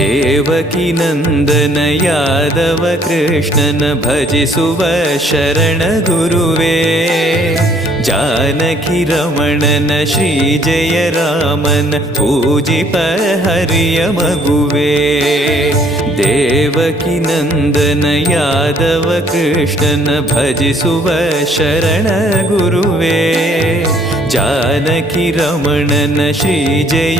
ದೇವಕಿ ನಂದನ ಯಾದವ ಕೃಷ್ಣನ ಭಜಿಸುವ ಶರಣ ಗುರುವೇ. ಜಾನಕಿ ರಮಣನ ಶ್ರೀ ಜಯ ರಾಮನ ಪೂಜಿಪ ಹರಿಯ ಮಗುವೇ. ದೇವಕಿ ನಂದನ ಯಾದವ ಕೃಷ್ಣನ ಭಜಿಸುವ ಶರಣ ಗುರುವೇ. ಜಾನಕಿ ರಮಣನ ಶ್ರೀ ಜಯ